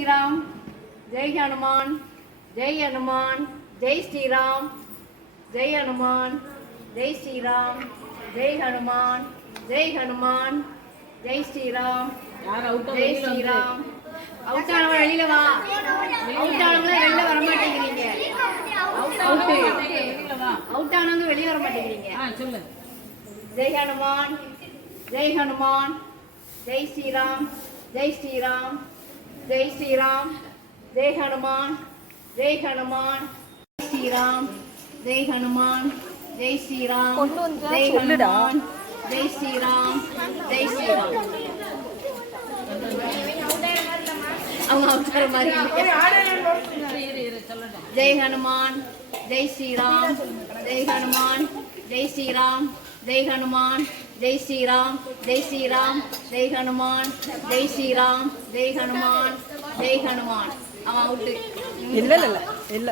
Sriram Jai Hanuman Jai Hanuman Jai Sriram Jai Hanuman Jai Sriram Jai Hanuman Jai Hanuman Jai Sriram Jai Sriram. Out ஆனவங்க வெளியில வா. அவுட் ஆனவங்க வெளியில வர மாட்டேங்கிறீங்க. அவுட் ஆனவங்க வெளியே வர மாட்டேங்கிறீங்க. சொல்லு. ஜெய் ஹனுமான் ஜெய் ஹனுமான் ஜெய் ஸ்ரீராம் ஜெய் ஸ்ரீராம் ஜெய் ஸ்ரீராம் ஜெய் ஹனுமான் ஜெய் ஹனுமான் ஜெய் ஸ்ரீராம் ஜெய் ஹனுமான் ஜெய் ஸ்ரீராம் ஜெய் ஹனுமான் ஜெய் ஸ்ரீராம் ஜெய் ஸ்ரீராம். அவங்க அவசர மாதிரி. ஜெய் ஹனுமான் ஜெய் ஸ்ரீராம் ஜெய் ஹனுமான் ஜெய் ஸ்ரீராம் ஜெய் ஹனுமான் ஜெய் ஸ்ரீராம் ஜெய் ஸ்ரீராம் ஜெய் ஹனுமான் ஜெய் ஸ்ரீராம் ஜெய் ஹனுமான் ஜெய் ஹனுமான். அவன் அவுட்டு. இல்ல இல்ல இல்ல.